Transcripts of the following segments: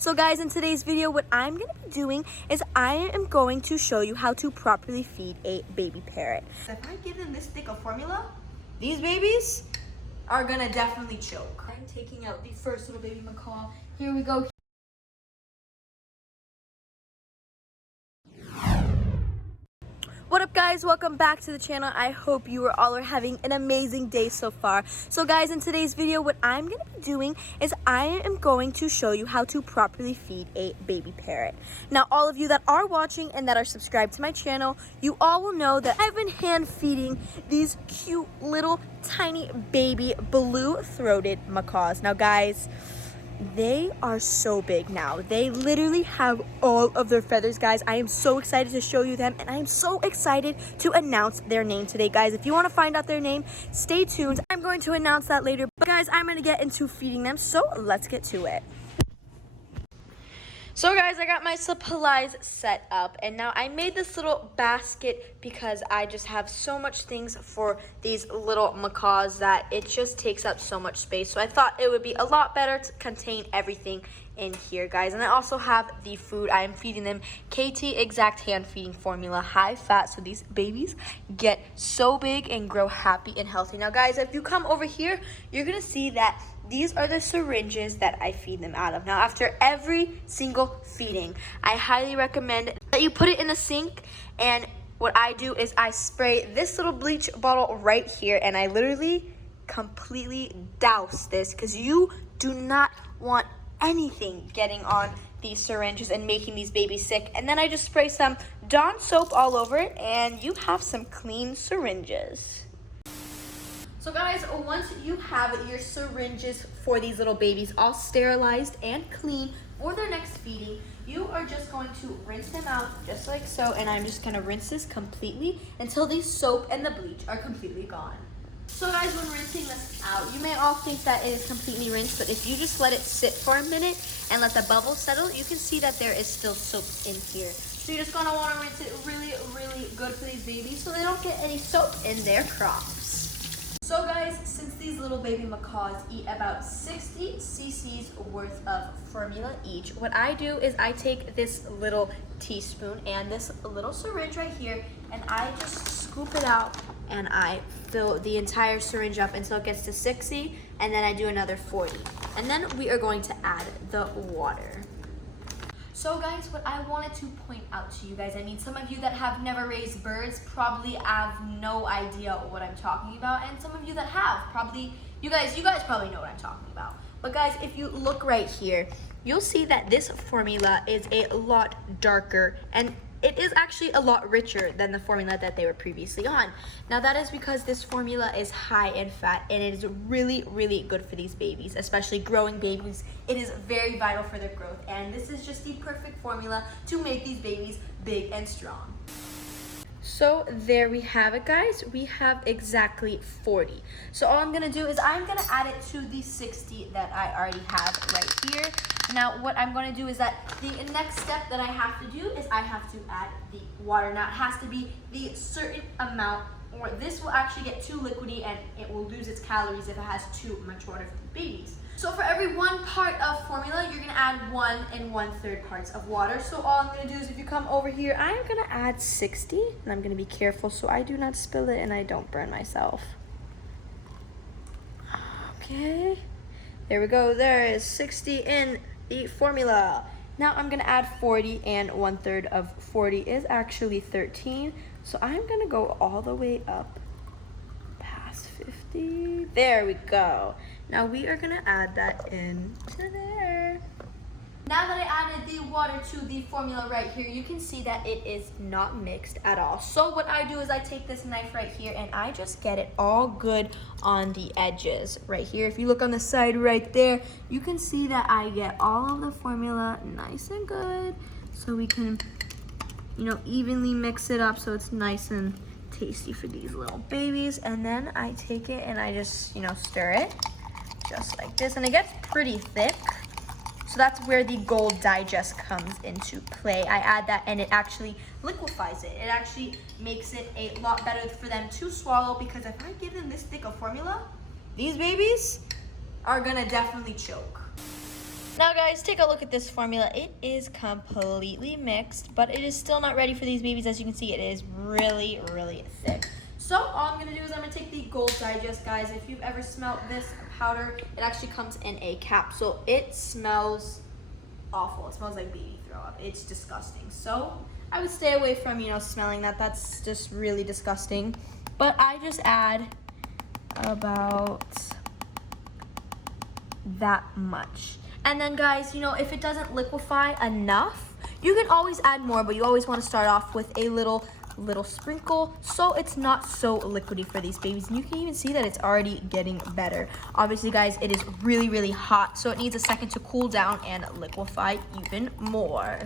So guys, in today's video, what I'm going to be doing is I am going to show you how to properly feed a baby parrot. If I give them this thick of formula, these babies are going to definitely choke. I'm taking out the first little baby macaw. Here we go. What up guys, welcome back to the channel. I hope you all are having an amazing day so far. So guys, in today's video, what I'm going to be doing is I am going to show you how to properly feed a baby parrot. Now, all of you that are watching and that are subscribed to my channel, you all will know that I've been hand feeding these cute little tiny baby blue-throated macaws. Now guys, they are so big now. They literally have all of their feathers, guys. I am so excited to show you them, and I am so excited to announce their name today, guys. If you want to find out their name, stay tuned. I'm going to announce that later. But guys, I'm going to get into feeding them, so let's get to it. So guys, I got my supplies set up, and now I made this little basket because I just have so much things for these little macaws that it just takes up so much space. So I thought it would be a lot better to contain everything in here, guys. And I also have the food. I am feeding them KT Exact hand feeding formula, high fat, so these babies get so big and grow happy and healthy. Now guys, if you come over here, you're gonna see that these are the syringes that I feed them out of. Now, after every single feeding, I highly recommend that you put it in the sink, and what I do is I spray this little bleach bottle right here, and I literally completely douse this because you do not want anything getting on these syringes and making these babies sick. And then I just spray some Dawn soap all over it, and you have some clean syringes. So guys, once you have your syringes for these little babies all sterilized and clean for their next feeding, you are just going to rinse them out just like so. And I'm just gonna rinse this completely until the soap and the bleach are completely gone. So guys, when rinsing this out, you may all think that it is completely rinsed, but if you just let it sit for a minute and let the bubbles settle, you can see that there is still soap in here. So you're just gonna wanna rinse it really, really good for these babies so they don't get any soap in their crops. So guys, since these little baby macaws eat about 60 cc's worth of formula each, what I do is I take this little teaspoon and this little syringe right here, and I just scoop it out and I fill the entire syringe up until it gets to 60, and then I do another 40. And then we are going to add the water. So guys, what I wanted to point out to you guys, I mean, some of you that have never raised birds probably have no idea what I'm talking about, and some of you that have probably, you guys probably know what I'm talking about. But guys, if you look right here, you'll see that this formula is a lot darker, and it is actually a lot richer than the formula that they were previously on. Now that is because this formula is high in fat, and it is really, really good for these babies, especially growing babies. It is very vital for their growth, and this is just the perfect formula to make these babies big and strong. So there we have it, guys. We have exactly 40. So all I'm gonna do is I'm gonna add it to the 60 that I already have right here. Now what I'm going to do is that the next step that I have to do is I have to add the water. Now it has to be the certain amount, or this will actually get too liquidy and it will lose its calories if it has too much water for the babies. So for every 1 part of formula, you're going to add 1 1/3 parts of water. So all I'm going to do is if you come over here, I'm going to add 60, and I'm going to be careful so I do not spill it and I don't burn myself. Okay, there we go. There is 60 in the formula. Now I'm gonna add 40, and 1/3 of 40 is actually 13. So I'm gonna go all the way up past 50. There we go. Now we are gonna add that in to there. Now that I added the water to the formula right here, you can see that it is not mixed at all. So what I do is I take this knife right here and I just get it all good on the edges right here. If you look on the side right there, you can see that I get all of the formula nice and good. So we can, evenly mix it up so it's nice and tasty for these little babies. And then I take it and I just, stir it just like this. And it gets pretty thick. So that's where the Gold Digest comes into play. I add that and it actually liquefies it. It actually makes it a lot better for them to swallow, because if I give them this thick of formula, these babies are gonna definitely choke. Now guys, take a look at this formula. It is completely mixed, but it is still not ready for these babies. As you can see, it is really, really thick. So all I'm gonna do is I'm gonna take the Gold Digest, guys. If you've ever smelled this powder, it actually comes in a capsule. It smells awful. It smells like baby throw up. It's disgusting. So I would stay away from, smelling that. That's just really disgusting. But I just add about that much. And then guys, if it doesn't liquefy enough, you can always add more, but you always want to start off with a little sprinkle so it's not so liquidy for these babies. And you can even see that it's already getting better. Obviously guys, it is really, really hot, so it needs a second to cool down and liquefy even more.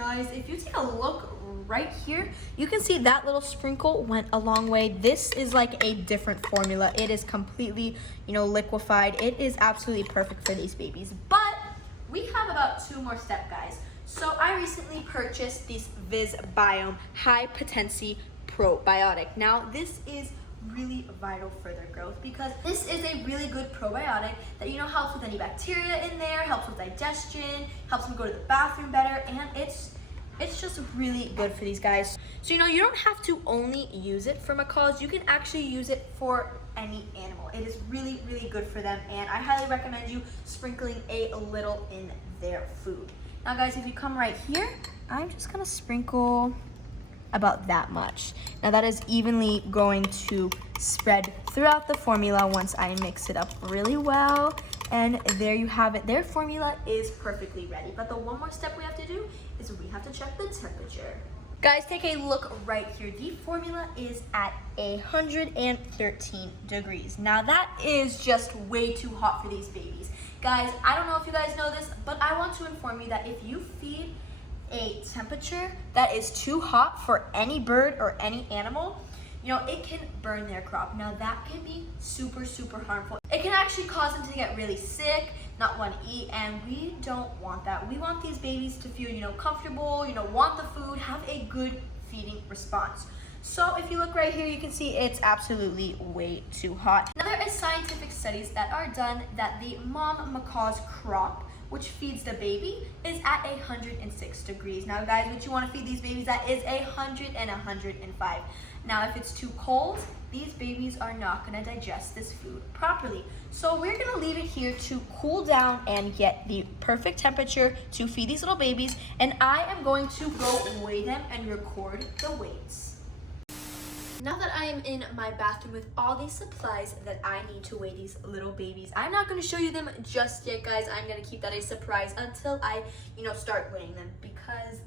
Guys, if you take a look right here, you can see that little sprinkle went a long way. This is like a different formula. It is completely, liquefied. It is absolutely perfect for these babies. But we have about 2 more steps, guys. So I recently purchased this Viz Biome High Potency Probiotic. Now this is really vital for their growth because this is a really good probiotic that helps with any bacteria in there, helps with digestion, helps them go to the bathroom better, and it's just really good for these guys. So you don't have to only use it for macaws. You can actually use it for any animal. It is really, really good for them, and I highly recommend you sprinkling a little in their food. Now guys, if you come right here, I'm just gonna sprinkle about that much. Now that is evenly going to spread throughout the formula once I mix it up really well. And there you have it. Their formula is perfectly ready. But the one more step we have to do is we have to check the temperature. Guys, take a look right here. The formula is at 113 degrees. Now that is just way too hot for these babies. Guys, I don't know if you guys know this, but I want to inform you that if you feed a temperature that is too hot for any bird or any animal, it can burn their crop. Now that can be super, super harmful. It can actually cause them to get really sick, not want to eat, and we don't want that. We want these babies to feel, comfortable, want the food, have a good feeding response. So if you look right here, you can see it's absolutely way too hot. Now there is scientific studies that are done that the mom macaw's crop, which feeds the baby, is at 106 degrees. Now guys, what you want to feed these babies at is 100 and 105. Now if it's too cold, these babies are not going to digest this food properly. So we're going to leave it here to cool down and get the perfect temperature to feed these little babies. And I am going to go weigh them and record the weights. Now that I am in my bathroom with all these supplies that I need to weigh these little babies, I'm not going to show you them just yet, guys. I'm going to keep that a surprise until I, start weighing them, because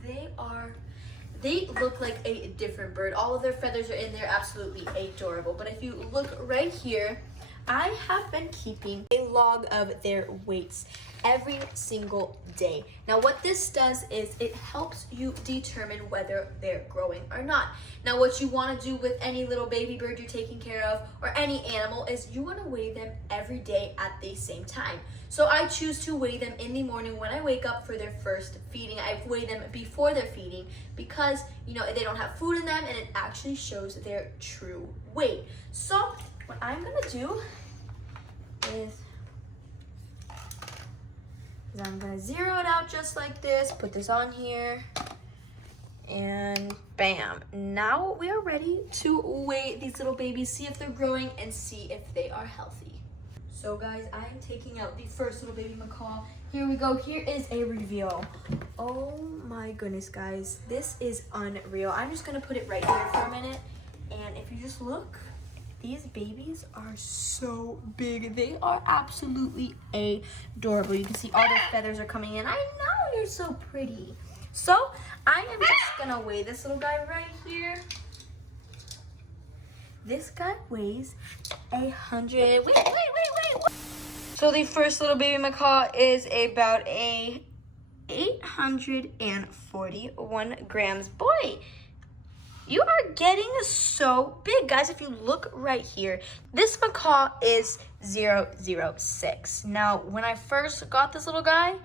they look like a different bird. All of their feathers are in there, absolutely adorable. But if you look right here, I have been keeping a log of their weights every single day. Now what this does is it helps you determine whether they're growing or not. Now what you want to do with any little baby bird you're taking care of, or any animal, is you want to weigh them every day at the same time. So I choose to weigh them in the morning when I wake up for their first feeding. I weigh them before they're feeding because they don't have food in them, and it actually shows their true weight. So what I'm gonna do is I'm gonna zero it out just like this, put this on here, and bam. Now we are ready to weigh these little babies, see if they're growing and see if they are healthy. So guys, I am taking out the first little baby macaw. Here we go. Here is a reveal. Oh my goodness, guys. This is unreal. I'm just gonna put it right here for a minute, and if you just look, these babies are so big. They are absolutely adorable. You can see all their feathers are coming in. I know, you're so pretty. So I am just gonna weigh this little guy right here. This guy weighs 100. Wait. So the first little baby macaw is about 841 grams. Boy, you are getting so big, guys. If you look right here, this macaw is 006. Now, when I first got this little guy,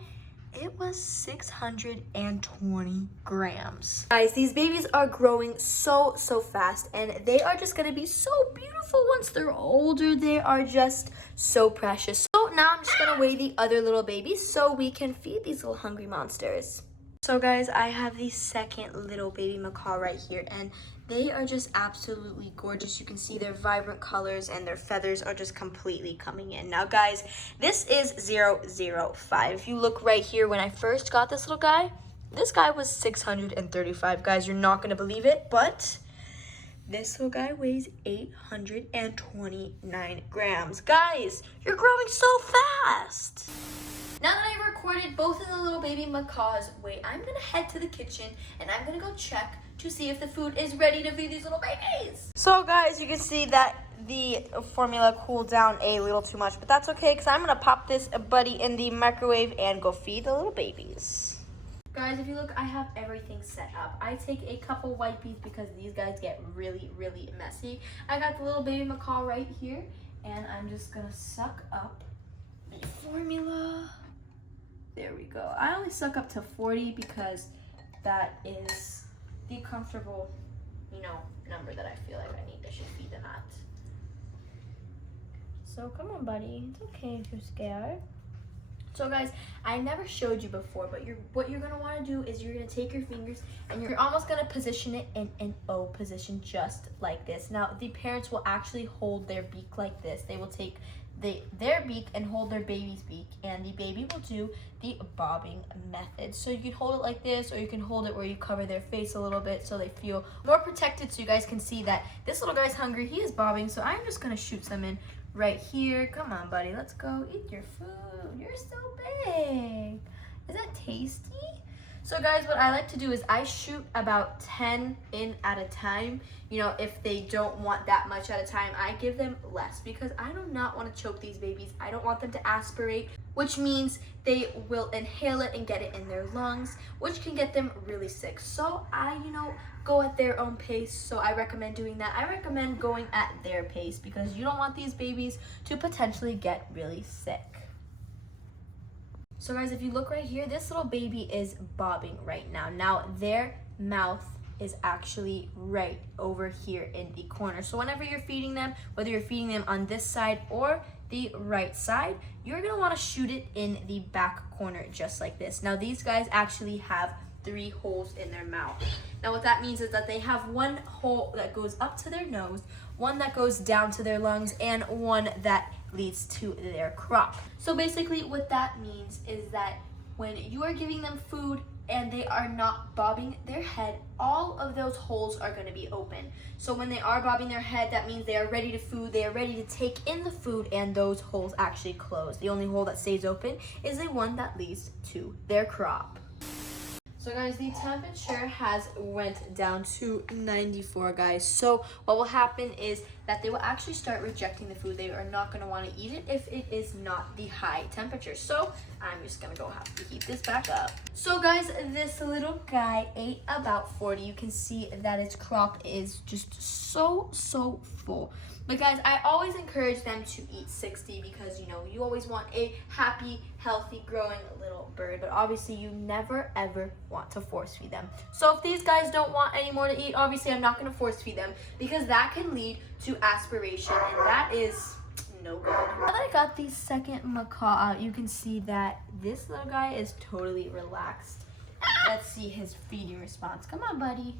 it was 620 grams. Guys, these babies are growing so fast, and they are just gonna be so beautiful once they're older. They are just so precious. So now I'm just gonna weigh the other little babies so we can feed these little hungry monsters. So guys, I have the second little baby macaw right here, and they are just absolutely gorgeous. You can see their vibrant colors and their feathers are just completely coming in. Now guys, this is 005. If you look right here, when I first got this little guy, this guy was 635. Guys, you're not gonna believe it, but this little guy weighs 829 grams. Guys, you're growing so fast. Now that I've recorded both of the little baby macaws' weight, I'm gonna head to the kitchen and I'm gonna go check to see if the food is ready to feed these little babies. So guys, you can see that the formula cooled down a little too much, but that's okay because I'm gonna pop this buddy in the microwave and go feed the little babies. Guys, if you look, I have everything set up. I take a couple wipes because these guys get really, really messy. I got the little baby macaw right here, and I'm just gonna suck up the formula. There we go. I only suck up to 40 because that is the comfortable, number that I feel like I should feed them at. So come on, buddy. It's okay if you're scared. So guys, I never showed you before, but what you're gonna want to do is you're gonna take your fingers and you're almost gonna position it in an O position, just like this. Now the parents will actually hold their beak like this. They will take their beak and hold their baby's beak, and the baby will do the bobbing method. So you can hold it like this, or you can hold it where you cover their face a little bit so they feel more protected, so you guys can see that this little guy's hungry, he is bobbing. So I'm just gonna shoot some in right here. Come on, buddy, let's go eat your food. You're so big. Is that tasty? So guys, what I like to do is I shoot about 10 in at a time. If they don't want that much at a time, I give them less because I do not want to choke these babies. I don't want them to aspirate, which means they will inhale it and get it in their lungs, which can get them really sick. So I, go at their own pace. So I recommend doing that. I recommend going at their pace because you don't want these babies to potentially get really sick. So guys, if you look right here, this little baby is bobbing right now. Now their mouth is actually right over here in the corner. So whenever you're feeding them, whether you're feeding them on this side or the right side, you're gonna wanna shoot it in the back corner just like this. Now these guys actually have 3 holes in their mouth. Now what that means is that they have one hole that goes up to their nose, one that goes down to their lungs, and one that leads to their crop. So basically what that means is that when you are giving them food and they are not bobbing their head, all of those holes are going to be open. So when they are bobbing their head, that means they are ready to food, they are ready to take in the food, and those holes actually close. The only hole that stays open is the one that leads to their crop. So guys, the temperature has went down to 94, guys. So what will happen is that they will actually start rejecting the food. They are not going to want to eat it if it is not the high temperature. So I'm just going to go have to heat this back up. So guys, this little guy ate about 40. You can see that its crop is just so full. But guys, I always encourage them to eat 60 because, you always want a happy, healthy, growing little bird. But obviously, you never, ever want to force feed them. So if these guys don't want any more to eat, obviously, I'm not going to force feed them because that can lead to aspiration, and that is no good. Now that I got the second macaw out, you can see that this little guy is totally relaxed. Let's see his feeding response. Come on, buddy.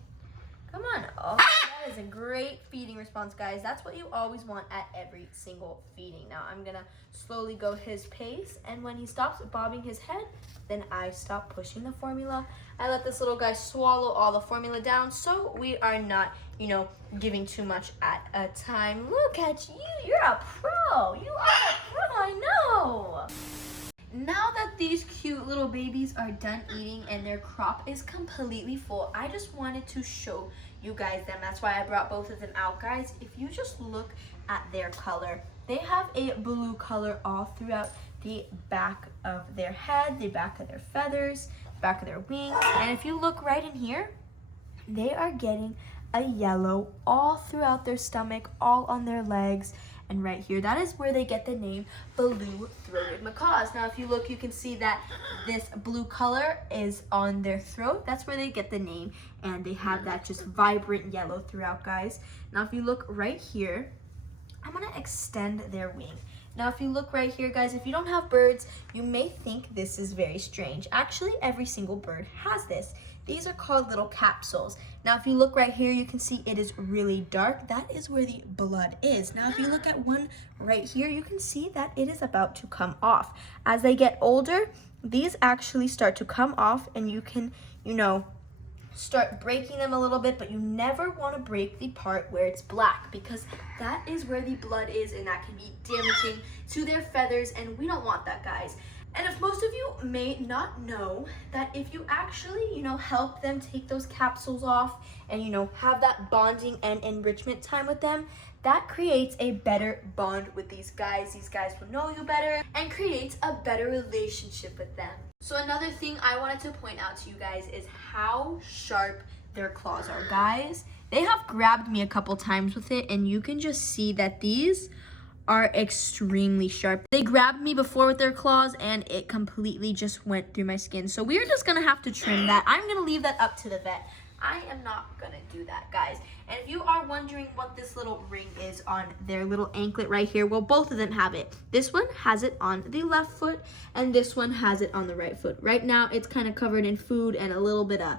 Come on. Oh, that is a great feeding response, guys. That's what you always want at every single feeding. Now, I'm going to slowly go his pace, and when he stops bobbing his head, then I stop pushing the formula. I let this little guy swallow all the formula down, so we are not, giving too much at a time. Look at you. You're a pro. You are a pro, I know. Now that these cute little babies are done eating and their crop is completely full, I just wanted to show you guys them. That's why I brought both of them out, guys. If you just look at their color, they have a blue color all throughout the back of their head, the back of their feathers, the back of their wings. And if you look right in here, they are getting a yellow all throughout their stomach, all on their legs, and right here. That is where they get the name blue-throated macaws. Now, if you look, you can see that this blue color is on their throat. That's where they get the name, and they have that just vibrant yellow throughout, guys. Now, if you look right here, I'm gonna extend their wing. Now, if you look right here, guys, if you don't have birds, you may think this is very strange. Actually, every single bird has this. These are called little capsules. Now, if you look right here, you can see it is really dark. That is where the blood is. Now, if you look at one right here, you can see that it is about to come off. As they get older, these actually start to come off, and you can, start breaking them a little bit, but you never want to break the part where it's black, because that is where the blood is, and that can be damaging to their feathers, and we don't want that, guys. And if most of you may not know that if you actually, help them take those capsules off and, have that bonding and enrichment time with them, that creates a better bond with these guys. These guys will know you better and creates a better relationship with them. So another thing I wanted to point out to you guys is how sharp their claws are. Guys, they have grabbed me a couple times with it, and you can just see that these are extremely sharp. They grabbed me before with their claws, and it completely just went through my skin. So we're just gonna have to trim that. I'm gonna leave that up to the vet. I am not gonna do that, guys. And if you are wondering what this little ring is on their little anklet right here, well, both of them have it. This one has it on the left foot, and this one has it on the right foot. Right now, it's kind of covered in food and a little bit of,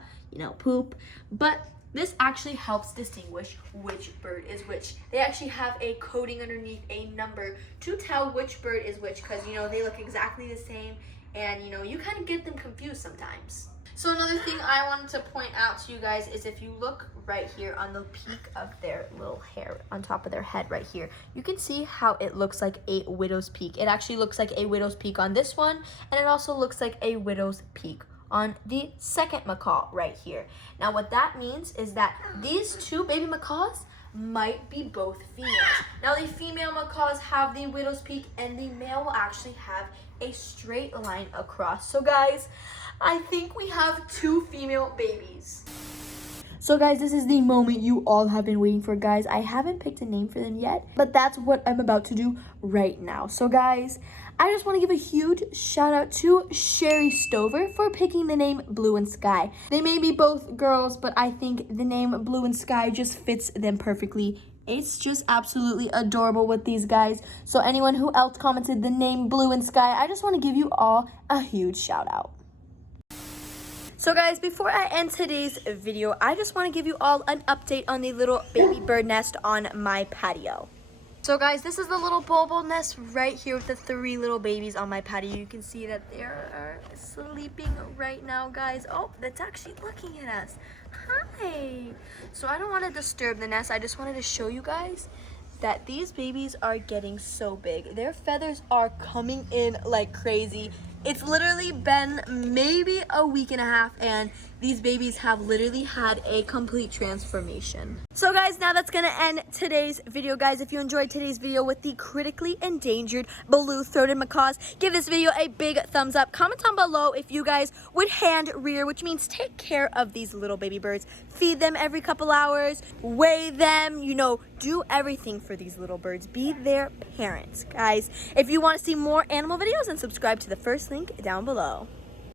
poop, but this actually helps distinguish which bird is which. They actually have a coating underneath a number to tell which bird is which, because, they look exactly the same, and, you kind of get them confused sometimes. So another thing I wanted to point out to you guys is if you look right here on the peak of their little hair on top of their head right here, you can see how it looks like a widow's peak. It actually looks like a widow's peak on this one, and it also looks like a widow's peak on the second macaw right here. Now, what that means is that these two baby macaws might be both females. Now, the female macaws have the widow's peak, and the male will actually have a straight line across. So, guys, I think we have two female babies. So, guys, this is the moment you all have been waiting for, guys. I haven't picked a name for them yet, but that's what I'm about to do right now. So, guys, I just want to give a huge shout out to Sherry Stover for picking the name Blue and Sky. They may be both girls, but I think the name Blue and Sky just fits them perfectly. It's just absolutely adorable with these guys. So anyone who else commented the name Blue and Sky, I just want to give you all a huge shout out. So guys, before I end today's video, I just want to give you all an update on the little baby bird nest on my patio. So guys, this is the little bulbul nest right here with the 3 little babies on my patio. You can see that they are sleeping right now, guys. Oh, that's actually looking at us. Hi. So I don't want to disturb the nest. I just wanted to show you guys that these babies are getting so big. Their feathers are coming in like crazy. It's literally been maybe a week and a half, and these babies have literally had a complete transformation. So guys, now that's gonna end today's video, guys. If you enjoyed today's video with the critically endangered blue-throated macaws, give this video a big thumbs up. Comment down below if you guys would hand rear, which means take care of these little baby birds. Feed them every couple hours, weigh them, do everything for these little birds. Be their parents, guys. If you want to see more animal videos, then subscribe to the first link down below.